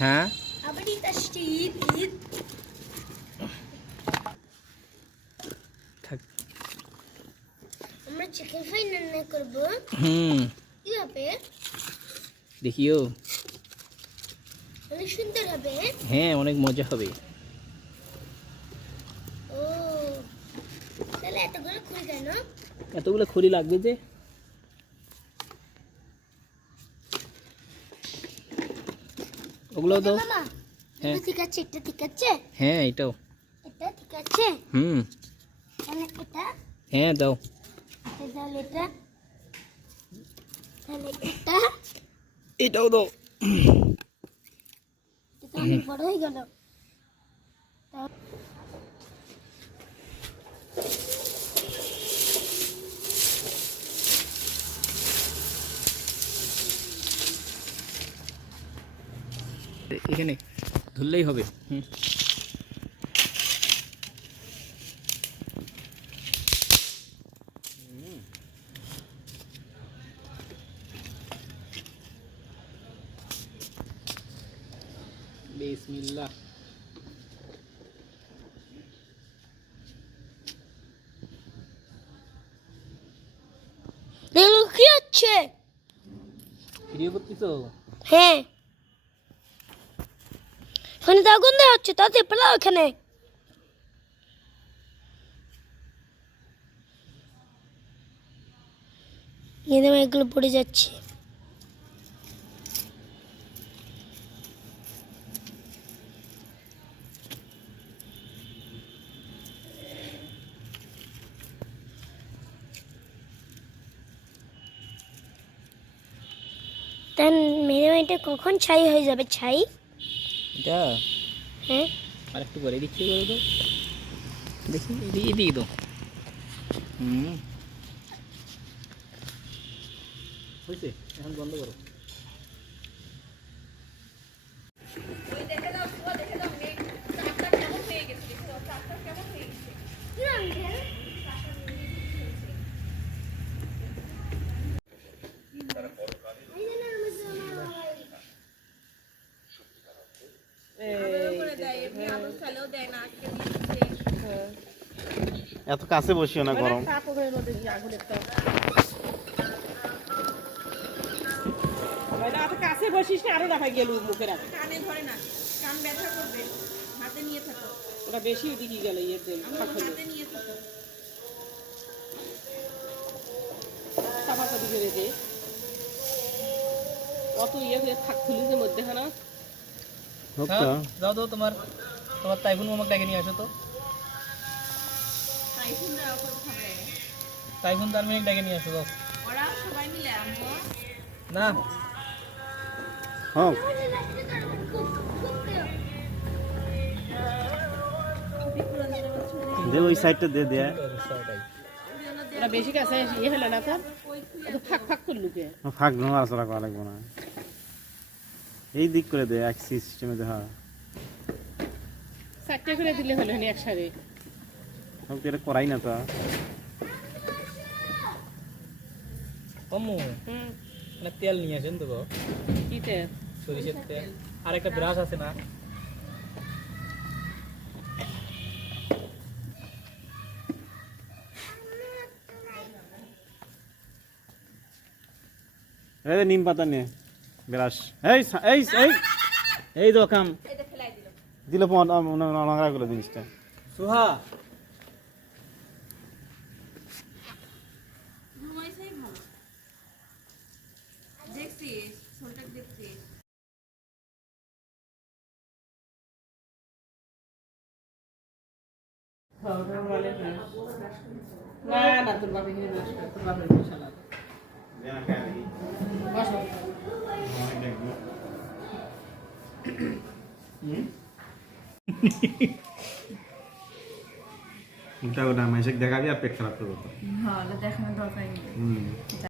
হ্যাঁ আমরা chicken fry রান্না করব। কিভাবে দেখিও, অনেক সুন্দর হবে। হ্যাঁ অনেক মজা হবে। ও তাহলে এতগুলো খুলি কেন? এতগুলো খড়ি লাগবে যে। ওগুলো তো হ্যাঁ ঠিক আছে, এটা ঠিক আছে, হ্যাঁ এটাও এটা ঠিক আছে। তাহলে এটা হ্যাঁ দাও। তাহলে এটা, তাহলে এটা, এটাও দাও। এটা অনেক বড় হয়ে গেল। এখানে ধরলেই হবে। বিসমিল্লাহ। এগুলো কি হচ্ছে? ভিডিও করতেছো? হ্যাঁ, এখানে তো আগুন দেওয়া হচ্ছে, তাতে পেলাও এখানে। এগুলো পড়ে যাচ্ছে। তার মেরে এটা কখন ছাই হয়ে যাবে? ছাই এটা হ্যাঁ, আর একটু করে দিচ্ছি, করে দাও দেখি। এদিকে দাও। হয়েছে, এখন বন্ধ করো। এত কাছে বসিও না, গরম। কাছে বসিস না, আরো দেখা গেল মুখের আগে কানে ধরে না, কান ব্যথা করবে। হাতে নিয়ে থাকো, ওটা বেশি দিকে গেল। ইয়েতে হাতে নিয়ে থাকো, চাপাচাপি করে দে। অত ইয়ে হয়ে থাক খুলিজের মধ্যেখানা। যাও তো, তোমার তাইফুন মামাকে ডেকে নিয়ে আসো তো। তাইফুন তার মেয়ে ডেকে নিয়ে আসো তো। ওরা সবাই মিলে না হ্যাঁ, দে ওই সাইডটা দে দে। ওরা বেশি কাছে ইয়ে হলো না, তার ফাঁক ফাঁক করলু কে ফাঁক নড়াচড়া করা লাগবো না, এই দিক করে দে এক সিস্টেমে দে। হ্যাঁ, চারটে করে দিলে হলো একসাথে। এটা করাই না তো। কমু মানে তেল নিয়ে আসেন তো গো। কি তেল? সরিষার তেল। আর একটা ব্রাশ আছে না? এই নিম পাতা নিয়ে ব্রাশ। এই এই এই এই তো কাম দিল নোংরা করে জিনিসটা। সুহা দেখছিস ছোটটা দেখছিস? না না, তোর বাবা এখানে ব্রাশ করে, তোর বাবার মশলা বসো। ওটা ওটা মাইসে দেখাবি আর পেট খারাপ করবো তো। হ্যাঁ, দেখানোর দরকার নেই।